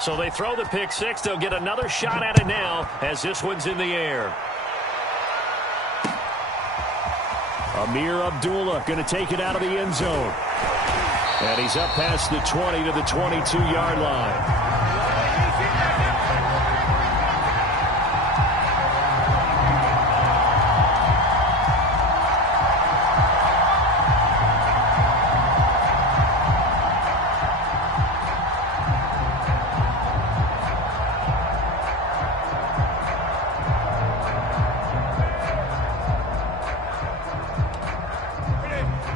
So they throw the pick six. They'll get another shot at it now as this one's in the air. Amir Abdullah going to take it out of the end zone. And he's up past the 20 to the 22-yard line.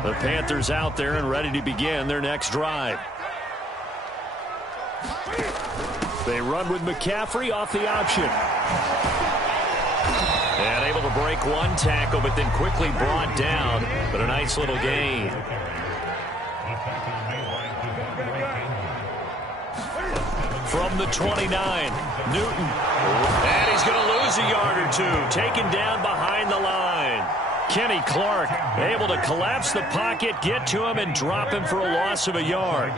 The Panthers out there and ready to begin their next drive. They run with McCaffrey off the option. And able to break one tackle, but then quickly brought down. But a nice little gain. From the 29, Newton. And he's going to lose a yard or two. Taken down behind the line. Kenny Clark able to collapse the pocket, get to him, and drop him for a loss of a yard.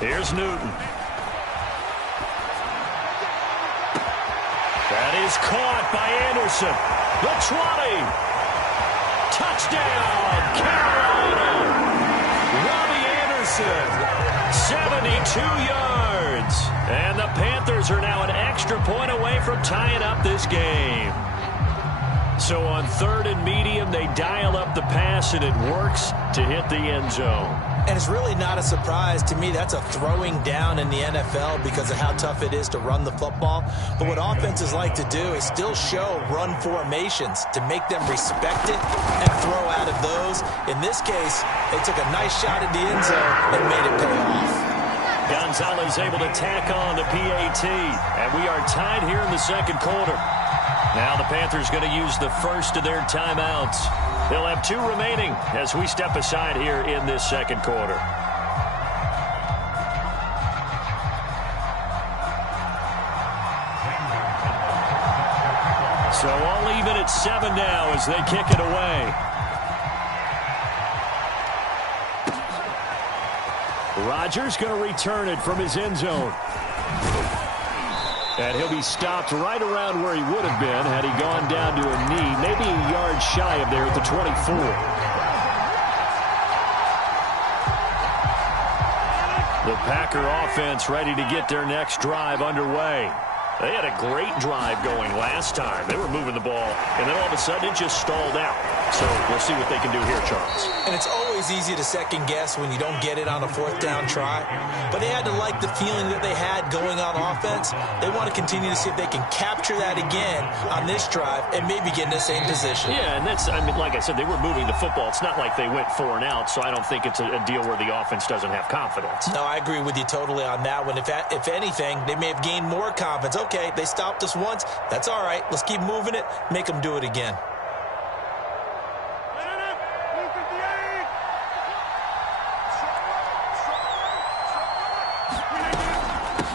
Here's Newton. That is caught by Anderson. The 20. Touchdown, Carolina. Robbie Anderson, 72 yards. And the Panthers are now an extra point away from tying up this game. So on 3rd and medium, they dial up the pass, and it works to hit the end zone. And it's really not a surprise to me. That's a throwing down in the NFL because of how tough it is to run the football. But what offenses like to do is still show run formations to make them respect it and throw out of those. In this case, they took a nice shot at the end zone and made it pay off. Gonzalez able to tack on the PAT, and we are tied here in the second quarter. Now the Panthers going to use the first of their timeouts. They'll have 2 remaining as we step aside here in this second quarter. So all even at 7 now as they kick it away. Rodgers going to return it from his end zone. And he'll be stopped right around where he would have been had he gone down to a knee, maybe a yard shy of there at the 24. The Packer offense ready to get their next drive underway. They had a great drive going last time. They were moving the ball, and then all of a sudden it just stalled out. So we'll see what they can do here, Charles. And it's always easy to second guess when you don't get it on a 4th down try. But they had to like the feeling that they had going on offense. They want to continue to see if they can capture that again on this drive and maybe get in the same position. Yeah, and that's, I mean, like I said, they were moving the football. It's not like they went 4 and out, so I don't think it's a deal where the offense doesn't have confidence. No, I agree with you totally on that one. If anything, they may have gained more confidence. Okay, they stopped us once. That's all right. Let's keep moving it. Make them do it again.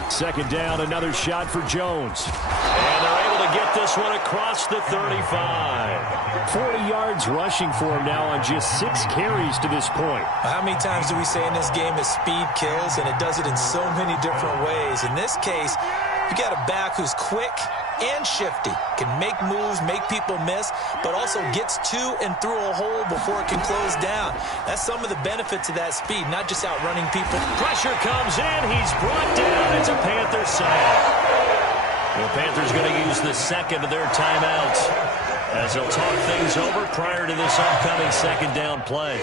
Second down, another shot for Jones. And they're able to get this one across the 35. 40 yards rushing for him now on just 6 carries to this point. How many times do we say in this game that speed kills, and it does it in so many different ways? In this case, you got a back who's quick and shifty, can make moves, make people miss, but also gets to and through a hole before it can close down. That's some of the benefits of that speed, not just outrunning people. Pressure comes in. He's brought down. It's a Panther sack. The Panthers going to use the second of their timeouts as they'll talk things over prior to this upcoming second down play.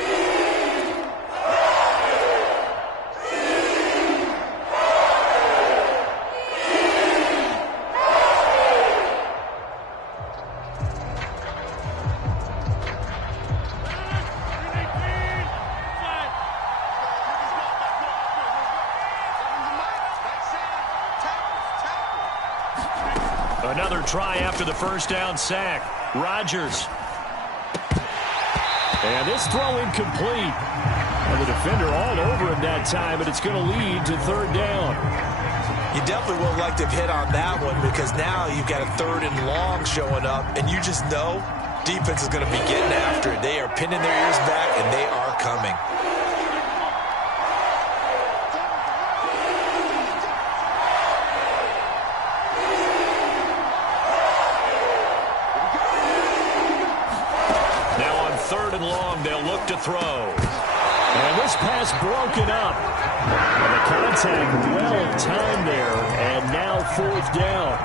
Another try after the first down sack. Rodgers. And this throw incomplete. And the defender all over him that time, but it's going to lead to 3rd down. You definitely would like to have hit on that one because now you've got a 3rd and long showing up, and you just know defense is going to be getting after it. They are They're pinning their ears back, and they are coming. Now on 3rd and long, they'll look to throw. And this pass broken up. And the contact well timed there, and now 4th down.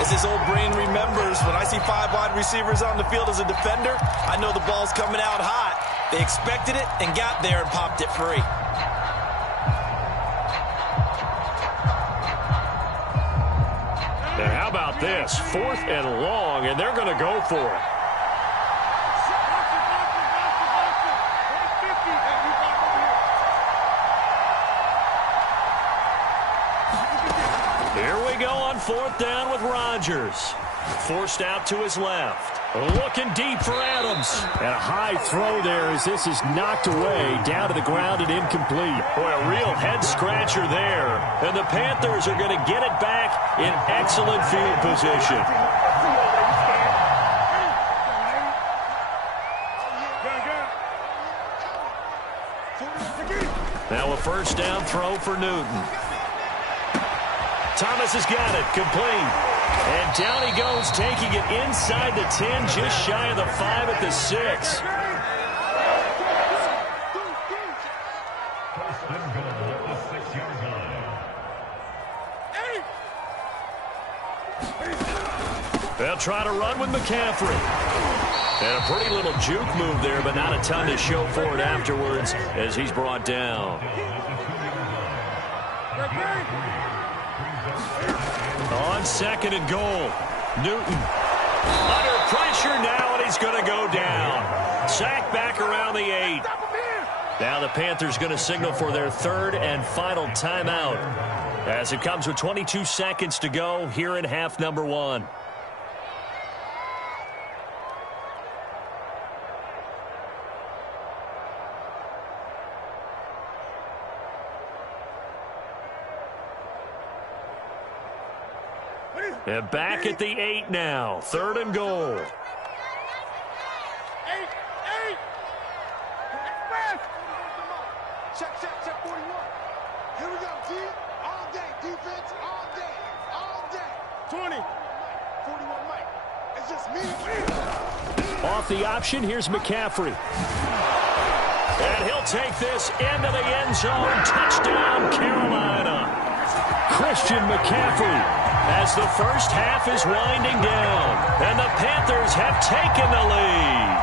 As his old brain remembers, when I see 5 wide receivers on the field as a defender, I know the ball's coming out hot. They expected it and got there and popped it free. And how about this? 4th and long, and they're going to go for it. Here we go on 4th down with Rodgers. Forced out to his left. Looking deep for Adams. And a high throw there as this is knocked away down to the ground and incomplete. Boy, a real head-scratcher there. And the Panthers are going to get it back in excellent field position. Now a 1st down throw for Newton. Thomas has got it, complete. And down he goes, taking it inside the 10, just shy of the 5 at the 6. They'll try to run with McCaffrey. And a pretty little juke move there, but not a ton to show for it afterwards as he's brought down. On 2nd and goal, Newton under pressure now, and he's going to go down. Sacked back around the 8. Now the Panthers going to signal for their 3rd and final timeout as it comes with 22 seconds to go here in half number 1. And back at the 8 now. 3rd and goal. 8. Check 41. Here we go, D. All day. Defense, all day. All day. 20. 41, Mike. It's just me. Off the option, here's McCaffrey. And he'll take this into the end zone. Touchdown, Carolina. Christian McCaffrey, as the first half is winding down, and the Panthers have taken the lead.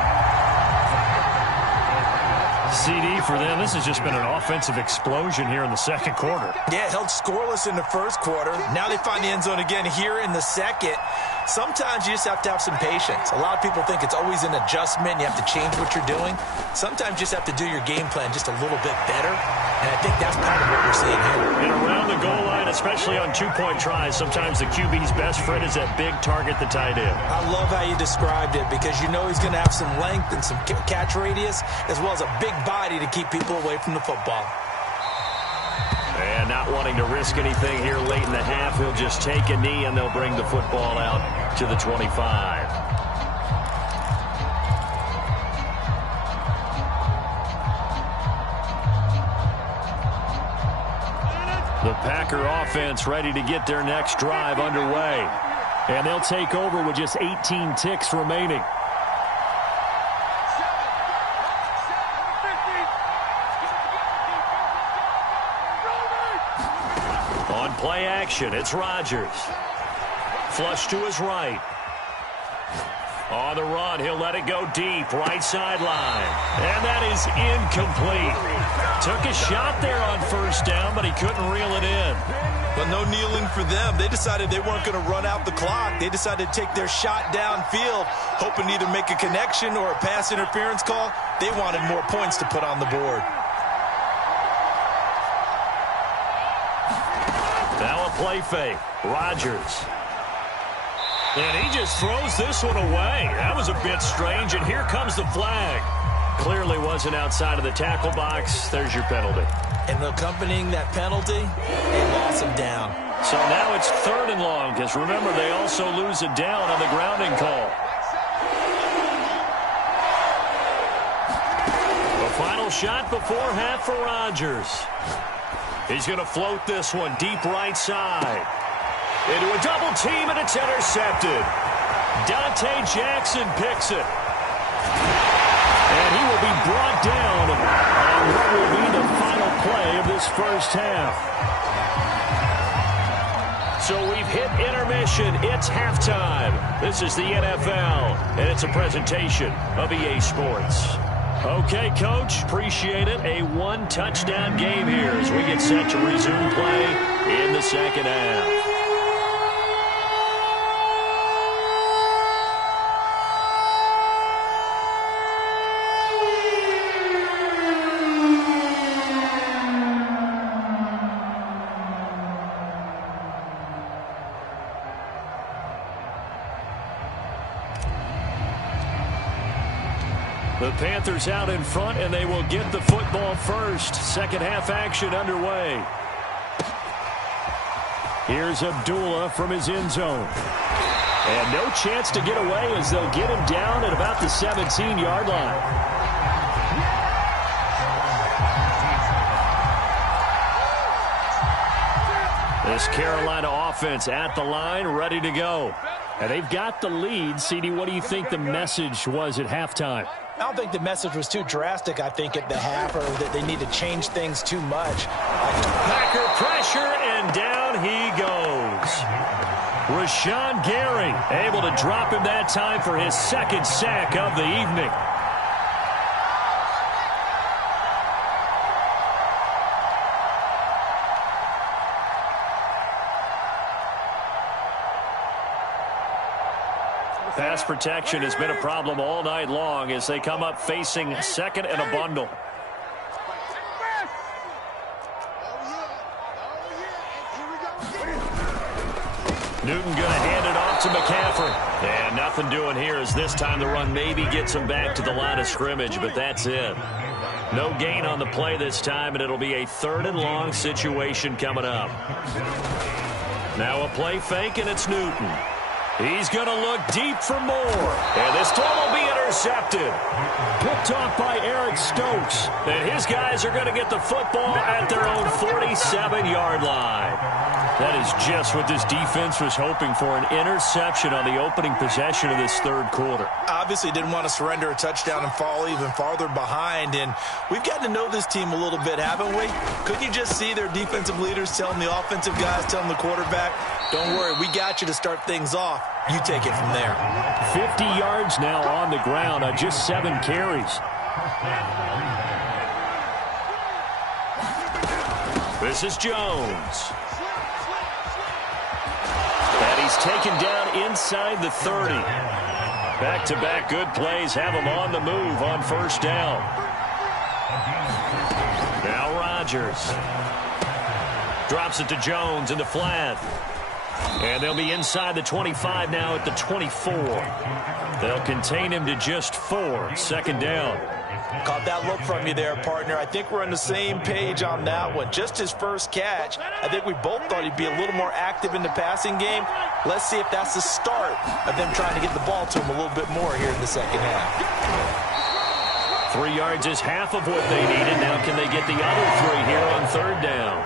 CD for them. This has just been an offensive explosion here in the 2nd quarter. Yeah, held scoreless in the 1st quarter. Now they find the end zone again here in the 2nd. Sometimes you just have to have some patience. A lot of people think it's always an adjustment. You have to change what you're doing. Sometimes you just have to do your game plan just a little bit better. And I think that's part of what we're seeing here. And around the goal line, especially on 2-point tries, sometimes the QB's best friend is that big target, the tight end. I love how you described it because you know he's going to have some length and some catch radius as well as a big body to keep people away from the football. And not wanting to risk anything here late in the half, he'll just take a knee and they'll bring the football out to the 25. The Packer offense ready to get their next drive underway. And they'll take over with just 18 ticks remaining. On play action, it's Rodgers. Flush to his right. On the run, he'll let it go deep, right sideline. And that is incomplete. Took a shot there on 1st down, but he couldn't reel it in. But no kneeling for them. They decided they weren't going to run out the clock. They decided to take their shot downfield, hoping to either make a connection or a pass interference call. They wanted more points to put on the board. Now a play fake. Rodgers. And he just throws this one away. That was a bit strange, and here comes the flag. Clearly wasn't outside of the tackle box. There's your penalty. And accompanying that penalty, a loss of down. So now it's 3rd and long, because remember, they also lose a down on the grounding call. final shot before half for Rodgers. He's going to float this one deep right side. Into a double team, and it's intercepted. Dante Jackson picks it. And he will be brought down on what will be the final play of this first half. So we've hit intermission. It's halftime. This is the NFL, and it's a presentation of EA Sports. Okay, Coach, appreciate it. A one-touchdown game here as we get set to resume play in the second half. The Panthers out in front, and they will get the football first. Second half action underway. Here's Abdullah from his end zone. And no chance to get away as they'll get him down at about the 17-yard line. This Carolina offense at the line, ready to go. And they've got the lead. CD, what do you think the message was at halftime? I don't think the message was too drastic, I think, at the half, or that they need to change things too much. Packer pressure, and down he goes. Rashawn Gary able to drop him that time for his second sack of the evening. Pass protection has been a problem all night long as they come up facing second and a bundle. Newton going to hand it off to McCaffrey. And nothing doing here as this time the run maybe gets him back to the line of scrimmage, but that's it. No gain on the play this time, and it'll be a third and long situation coming up. Now a play fake, and it's Newton. He's going to look deep for more. And this time will be intercepted. Picked off by Eric Stokes. And his guys are going to get the football at their own 47-yard line. That is just what this defense was hoping for, an interception on the opening possession of this third quarter. Obviously didn't want to surrender a touchdown and fall even farther behind. And we've gotten to know this team a little bit, haven't we? Couldn't you just see their defensive leaders telling the offensive guys, telling the quarterback, don't worry, we got you to start things off. You take it from there. 50 yards now on the ground on just 7 carries. This is Jones. And he's taken down inside the 30. Back-to-back good plays have him on the move on first down. Now Rodgers. Drops it to Jones in the flat. And they'll be inside the 25 now at the 24. They'll contain him to just 4. Second down. Caught that look from you there, partner. I think we're on the same page on that one. Just his first catch. I think we both thought he'd be a little more active in the passing game. Let's see if that's the start of them trying to get the ball to him a little bit more here in the second half. 3 yards is half of what they needed. Now can they get the other 3 here on third down?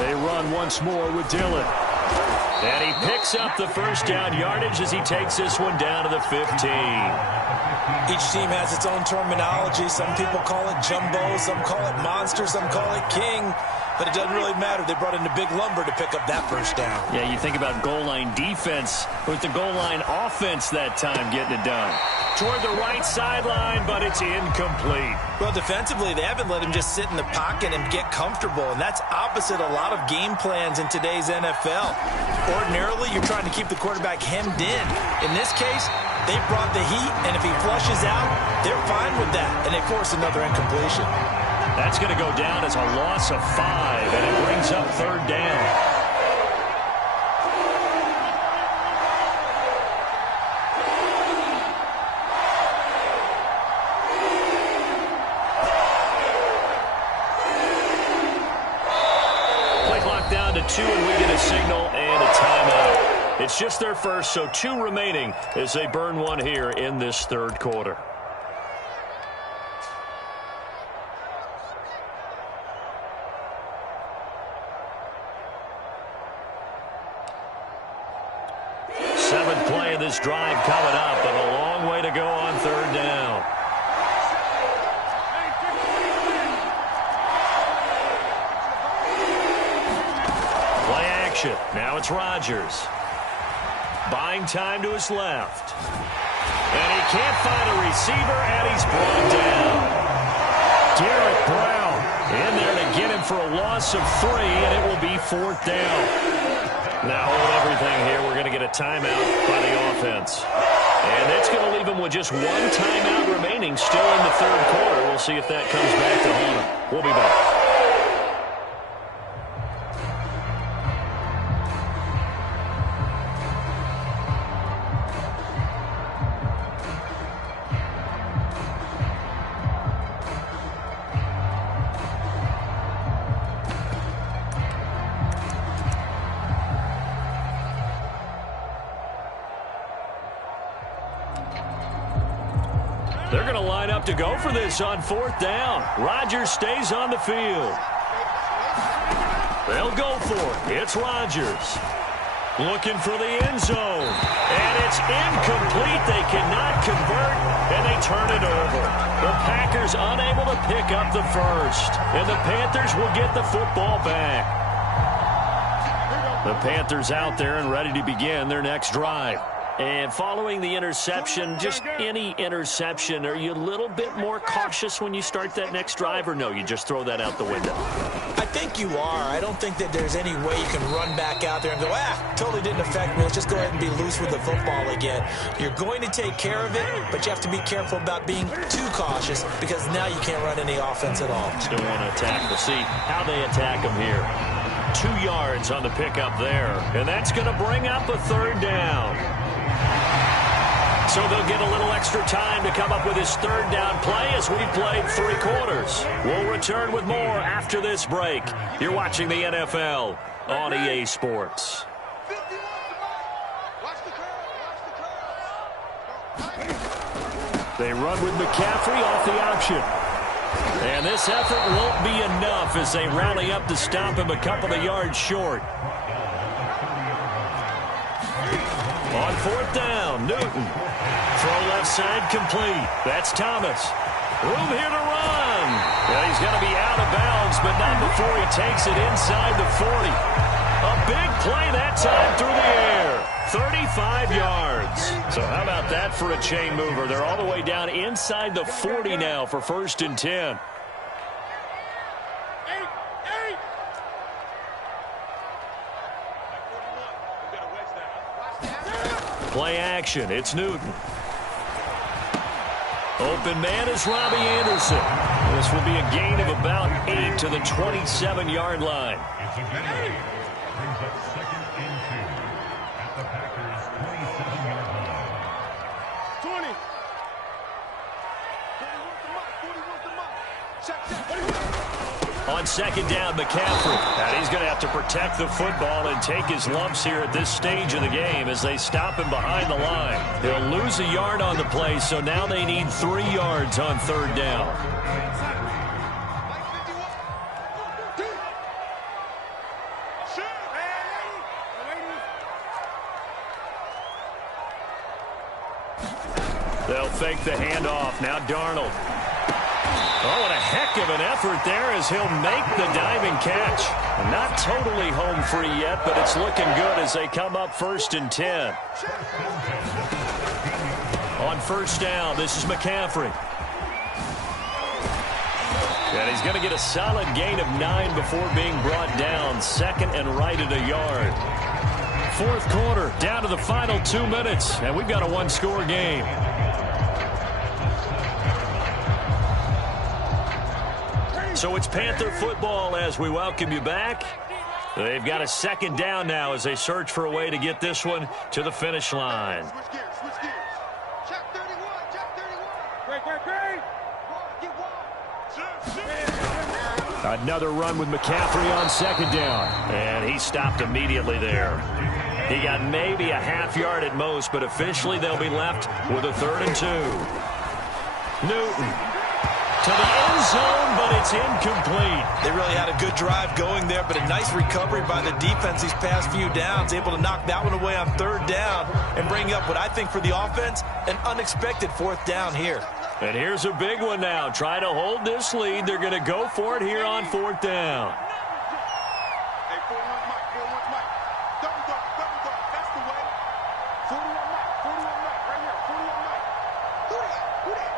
They run once more with Dillon. And he picks up the first down yardage as he takes this one down to the 15. Each team has its own terminology. Some people call it jumbo, some call it monster, some call it king. But it doesn't really matter. They brought in the big lumber to pick up that first down. Yeah, you think about goal line defense with the goal line offense that time getting it done. Toward the right sideline, but it's incomplete. Well, defensively, they haven't let him just sit in the pocket and get comfortable, and that's opposite a lot of game plans in today's NFL. Ordinarily, you're trying to keep the quarterback hemmed in. In this case, they brought the heat, and if he flushes out, they're fine with that, and they force another incompletion. That's going to go down as a loss of 5, and it brings up third down. Down to 2, and we get a signal and a timeout. It's just their first, so 2 remaining as they burn one here in this third quarter. of this drive coming up, but a long way to go on third down. Play action. Now it's Rodgers. Buying time to his left. And he can't find a receiver, and he's brought down. Derek Brown in there to get him for a loss of 3, and it will be 4th down. Now hold everything here. We're going to get a timeout by the offense. And that's going to leave him with just 1 timeout remaining still in the third quarter. We'll see if that comes back to haunt him. We'll be back. They're going to line up to go for this on 4th down. Rodgers stays on the field. They'll go for it. It's Rodgers. Looking for the end zone. And it's incomplete. They cannot convert, and they turn it over. The Packers unable to pick up the first. And the Panthers will get the football back. The Panthers out there and ready to begin their next drive. And following the interception, just any interception, are you a little bit more cautious when you start that next drive, or no, you just throw that out the window? I think you are. I don't think that there's any way you can run back out there and go, totally didn't affect me. Let's just go ahead and be loose with the football again. You're going to take care of it, but you have to be careful about being too cautious because now you can't run any offense at all. Still want to attack. We'll see how they attack them here. 2 yards on the pickup there, and that's going to bring up a 3rd down. So they'll get a little extra time to come up with his 3rd down play as we've played 3 quarters. We'll return with more after this break. You're watching the NFL on EA Sports. They run with McCaffrey off the option. And this effort won't be enough as they rally up to stop him a couple of yards short. On 4th down, Newton. Throw left side complete. That's Thomas. Room here to run. And he's going to be out of bounds, but not before he takes it inside the 40. A big play that time through the air. 35 yards. So how about that for a chain mover? They're all the way down inside the 40 now for 1st and 10. Play action. It's Newton. Open man is Robbie Anderson. This will be a gain of about 8 to the 27-yard line. It's a penalty. Brings up 2nd and 2 at the Packers' 27-yard line. 20. 41 the mark. Check. On 2nd down, McCaffrey. And he's going to have to protect the football and take his lumps here at this stage of the game as they stop him behind the line. They'll lose a yard on the play, so now they need 3 yards on 3rd down. They'll fake the handoff. Now Darnold. Oh, and a heck of an effort there as he'll make the diving catch. Not totally home free yet, but it's looking good as they come up 1st and 10. On 1st down, this is McCaffrey. And he's going to get a solid gain of 9 before being brought down. 2nd and right at a yard. 4th quarter, down to the final 2 minutes, and we've got a 1-score game. So it's Panther football as we welcome you back. They've got a 2nd down now as they search for a way to get this one to the finish line. Switch gears. Check 31, check 31. Great. Another run with McCaffrey on 2nd down. And he stopped immediately there. He got maybe a half yard at most, but officially they'll be left with a 3rd and 2. Newton. to the end zone, but it's incomplete. They really had a good drive going there, but a nice recovery by the defense these past few downs, able to knock that one away on third down and bring up what I think for the offense, an unexpected fourth down here. And here's a big one now. Try to hold this lead. They're going to go for it here on fourth down. Hey, 41 Mike, 41 Mike. Double dog, that's the way. 41 Mike, right here, 41 Mike. Who that?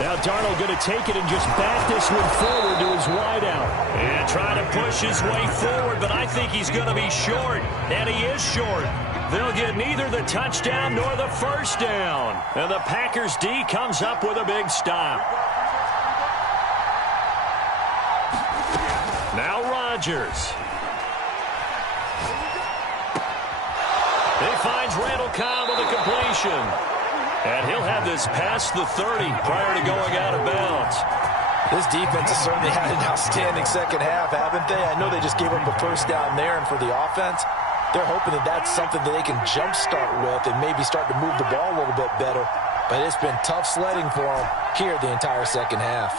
Now Darnold going to take it and just back this one forward to his wideout. And trying to push his way forward, but I think he's going to be short. And he is short. They'll get neither the touchdown nor the first down. And the Packers D comes up with a big stop. Now Rodgers. He finds Randall Cobb with a completion. And he'll have this past the 30 prior to going out of bounds. This defense has certainly had an outstanding second half, haven't they? I know they just gave up a first down there, and for the offense, they're hoping that that's something that they can jumpstart with and maybe start to move the ball a little bit better. But it's been tough sledding for them here the entire second half.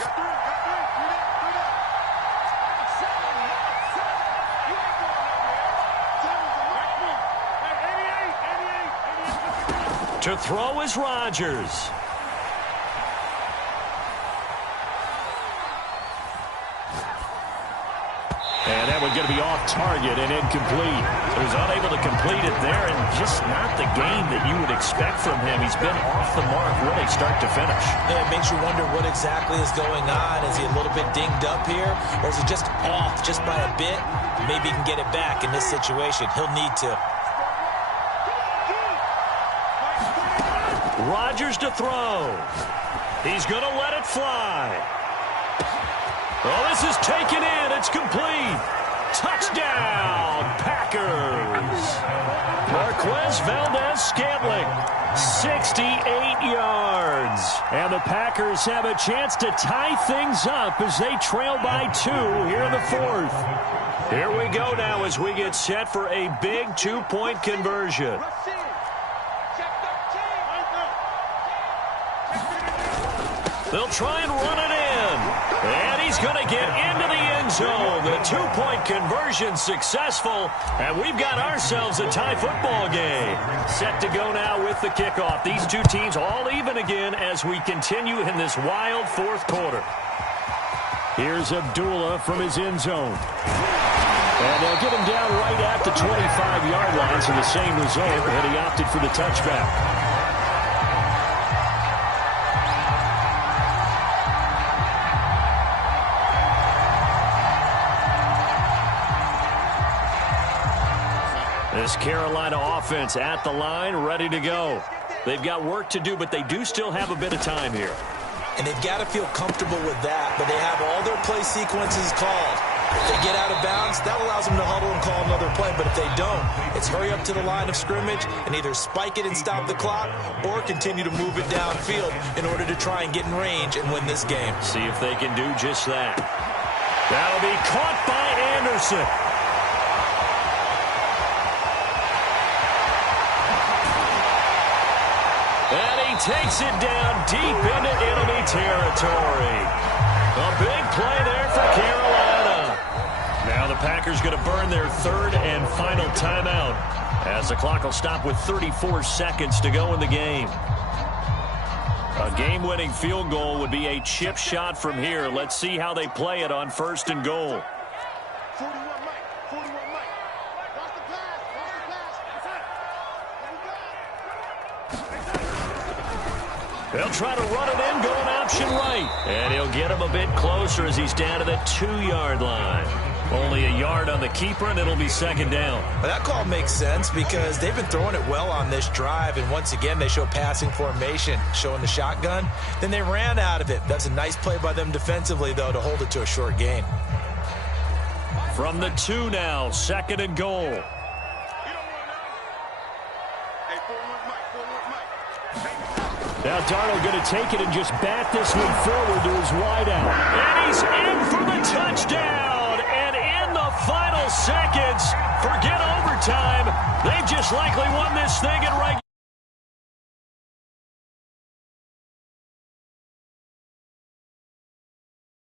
To throw is Rodgers. And that one's going to be off target and incomplete. So he's unable to complete it there, and just not the game that you would expect from him. He's been off the mark really start to finish. Yeah, it makes you wonder what exactly is going on. Is he a little bit dinged up here, or is he just off just by a bit? Maybe he can get it back in this situation. He'll need to. Rodgers to throw. He's going to let it fly. Oh, this is taken in. It's complete. Touchdown, Packers. Marquez Valdez-Scantling, 68 yards. And the Packers have a chance to tie things up as they trail by 2 here in the fourth. Here we go now as we get set for a big 2-point conversion. They'll try and run it in. And he's going to get into the end zone. The 2-point conversion successful. And we've got ourselves a tie football game. Set to go now with the kickoff. These two teams all even again as we continue in this wild fourth quarter. Here's Abdullah from his end zone. And they'll get him down right at the 25-yard line. So the same result, and he opted for the touchback. This Carolina offense at the line, ready to go. They've got work to do, but they do still have a bit of time here. And they've got to feel comfortable with that, but they have all their play sequences called. If they get out of bounds, that allows them to huddle and call another play, but if they don't, it's hurry up to the line of scrimmage and either spike it and stop the clock or continue to move it downfield in order to try and get in range and win this game. See if they can do just that. That'll be caught by Anderson. Takes it down deep into enemy territory. A big play there for Carolina. Now the Packers going to burn their third and final timeout as the clock will stop with 34 seconds to go in the game. A game-winning field goal would be a chip shot from here. Let's see how they play it on first and goal. 41 Mike, 41 Mike. Watch the pass, They'll try to run it in, going option right. And he'll get him a bit closer as he's down to the 2-yard line. Only a yard on the keeper, and it'll be second down. Well, that call makes sense because they've been throwing it well on this drive, and once again, they show passing formation, showing the shotgun. Then they ran out of it. That's a nice play by them defensively, though, to hold it to a short gain. From the 2 now, second and goal. Now Darnold going to take it and just bat this one forward to his wideout. And he's in for the touchdown. And in the final seconds, forget overtime. They've just likely won this thing in regulation.